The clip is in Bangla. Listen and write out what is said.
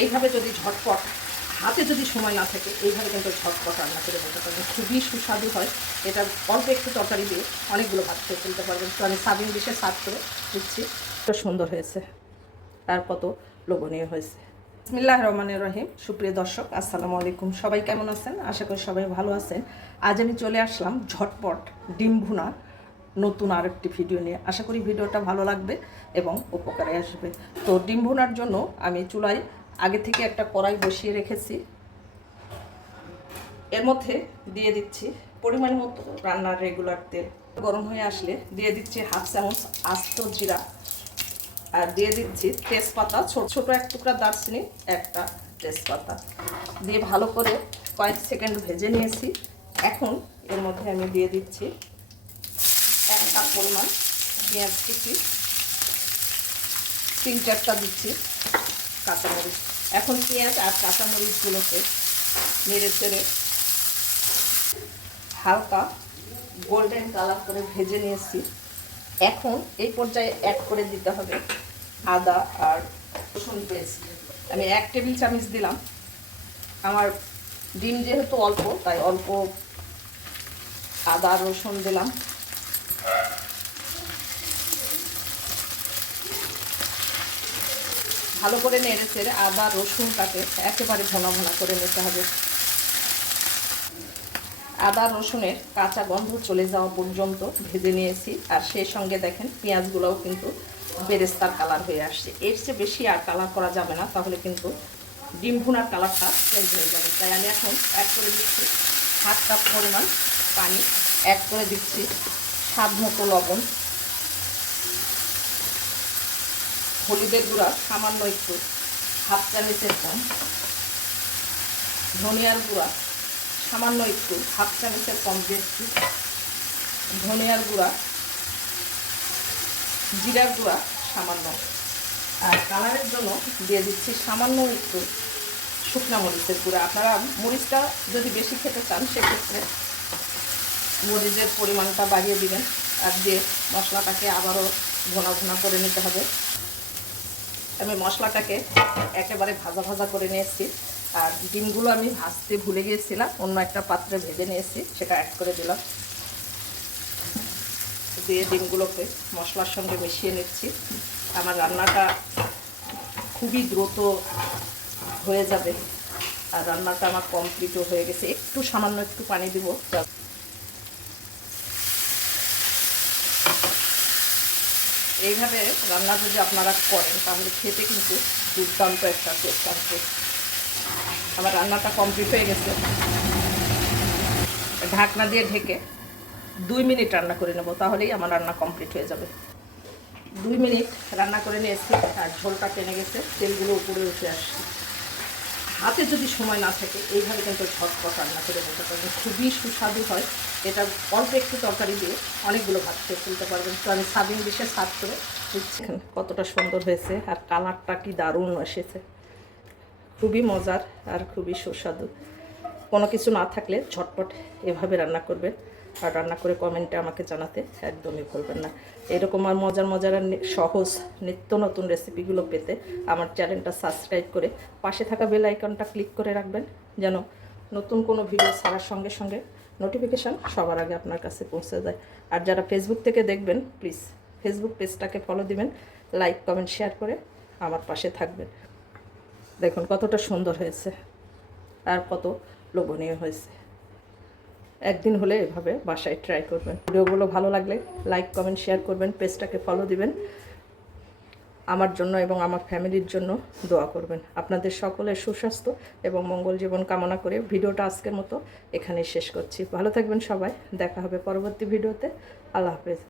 এইভাবে যদি ঝটপট, হাতে যদি সময় না থাকে, এইভাবে কিন্তু ঝটপট রান্না করে বলতে পারবেন। খুবই সুস্বাদু হয়। এটা অল্প একটু তরকারি দিয়ে অনেকগুলো ভাত খেয়ে ফেলতে পারবেন। তো আমি সাবিন ডিশে সার্ভ করে দিচ্ছি। তো সুন্দর হয়েছে। আর কত লোভনীয় হয়েছে। বিসমিল্লাহ রহমানের রহিম। সুপ্রিয় দর্শক, আসসালামু আলাইকুম। সবাই কেমন আছেন? আশা করি সবাই ভালো আছেন। আজ আমি চলে আসলাম ঝটপট ডিম ভুনা নতুন আরেকটি ভিডিও নিয়ে। আশা করি ভিডিওটা ভালো লাগবে এবং উপকারে আসবে। তো ডিম ভুনার জন্য আমি চুলায় আগে থেকে একটা কড়াই বসিয়ে রেখেছি। এর মধ্যে দিয়ে দিচ্ছি পরিমাণ মতো রান্নার রেগুলার তেল। গরম হয়ে আসলে দিয়ে দিচ্ছি হাফ চামচ আস্ত জিরা। আর দিয়ে দিচ্ছি তেজপাতা, ছোট ছোট এক টুকরা দারচিনি, একটা তেজপাতা। দিয়ে ভালো করে কয়েক সেকেন্ড ভেজে নিয়েছি। এখন এর মধ্যে আমি দিয়ে দিচ্ছি এক কাপ পরিমাণ পেঁয়াজ কুচি। তিন চারটা দিচ্ছি। কাঁচামরিচ। এখন পেঁয়াজ আর কাঁচামরিচগুলোকে নেড়ে চেড়ে হালকা গোল্ডেন কালার করে ভেজে নিয়েছি। এখন এই পর্যায়ে অ্যাড করে দিতে হবে আদা আর রসুন পেস্ট। আমি এক টেবিল চামচ দিলাম। আমার ডিম যেহেতু অল্প, তাই অল্প আদা রসুন দিলাম। ভালো করে নেড়ে চেড়ে আদা রসুনটাকে একেবারে ঘন ঘন করে নিতে হবে। আদা, রসুনের কাঁচা গন্ধ চলে যাওয়া পর্যন্ত ভেজে নিয়েছি। আর সেই সঙ্গে দেখেন পেঁয়াজগুলোও কিন্তু বেরেস্তার কালার হয়ে আসছে। এর চেয়ে বেশি আর কালার করা যাবে না, তাহলে কিন্তু ডিম ভুনার কালারটা চেঞ্জ হয়ে যাবে। তাই আমি এখন অ্যাড করে দিচ্ছি হাফ কাপ পরিমাণ পানি অ্যাড করে দিচ্ছি স্বাদ মতো লবণ। হলুদের গুঁড়া, সামান্য একটু। হাফ চামচের কম। ধনিয়ার গুঁড়া, সামান্য একটু। হাফ চামচের কম দিয়েছি ধনিয়ার গুঁড়া, জিরার গুঁড়া, সামান্য। আর কালারের জন্য দিয়ে দিচ্ছি সামান্য একটু শুকনা মরিচের গুঁড়া। আপনারা মরিচটা যদি বেশি খেতে চান, সেক্ষেত্রে মরিচের পরিমাণটা বাড়িয়ে দিবেন। আর দিয়ে মশলাটাকে আবারও ঘোনা ঘোনা করে নিতে হবে। আমি মশলাটাকে একেবারে ভাজা ভাজা করে নিয়েছি। আর ডিমগুলো আমি ভাজতে ভুলে গিয়েছিলাম, অন্য একটা পাত্রে ভেজে নিয়েছি, সেটা অ্যাড করে দিলাম। দিয়ে ডিমগুলোকে মশলার সঙ্গে মিশিয়ে নিচ্ছি। আমার রান্নাটা খুবই দ্রুত হয়ে যাবে। আর রান্নাটা আমার কমপ্লিটও হয়ে গেছে। একটু সামান্য একটু পানি দিব। এইভাবে রান্না যদি আপনারা করেন, তাহলে খেতে কিন্তু দুর্দান্ত একটা টেস্ট আসবে। আমার রান্নাটা কমপ্লিট হয়ে গেছে। ঢাকনা দিয়ে ঢেকে দুই মিনিট রান্না করে নেব, তাহলেই আমার রান্না কমপ্লিট হয়ে যাবে। দুই মিনিট রান্না করে নিয়েছি, আর ঝোলটা টেনে গেছে, তেলগুলো উপরে উঠে আসছে। হাতে যদি সময় না থাকে, এইভাবে কিন্তু ঝটপট রান্না করে বলতে পারবেন। খুবই সুস্বাদু হয়। এটা অল্প একটু তরকারি দিয়ে অনেকগুলো ভাত খেয়ে ফেলতে পারবেন। তো আমি সাবিন ডিশে সার্ভ করে দিচ্ছি। কতটা সুন্দর হয়েছে আর কালারটা কি দারুণ এসেছে। খুবই মজার আর খুবই সুস্বাদু। কোনো কিছু না থাকলে ঝটপট এভাবে রান্না করবেন। আর রান্না করে কমেন্টে আমাকে জানাতে একদমই ভুলবেন না। এরকম আর মজার মজার আর সহজ নিত্য নতুন রেসিপিগুলো পেতে আমার চ্যানেলটা সাবস্ক্রাইব করে পাশে থাকা বেল আইকনটা ক্লিক করে রাখবেন যেন নতুন কোনো ভিডিও ছাড়ার সঙ্গে সঙ্গে নোটিফিকেশান সবার আগে আপনার কাছে পৌঁছে যায়। আর যারা ফেসবুক থেকে দেখবেন প্লিজ ফেসবুক পেজটাকে ফলো দিবেন লাইক কমেন্ট শেয়ার করে আমার পাশে থাকবেন। দেখুন কতটা সুন্দর হয়েছে আর কত লোভনীয় হয়েছে। একদিন হলে এভাবে বাসায় ট্রাই করবেন। ভিডিওগুলো ভালো লাগলে লাইক কমেন্ট শেয়ার করবেন পেজটাকে ফলো দিবেন। আমার জন্য এবং আমার ফ্যামিলির জন্য দোয়া করবেন। আপনাদের সকলের সুস্বাস্থ্য এবং মঙ্গল জীবন কামনা করে ভিডিওটা আজকের মতো এখানেই শেষ করছি। ভালো থাকবেন সবাই। দেখা হবে পরবর্তী ভিডিওতে। আল্লাহ হাফেজ।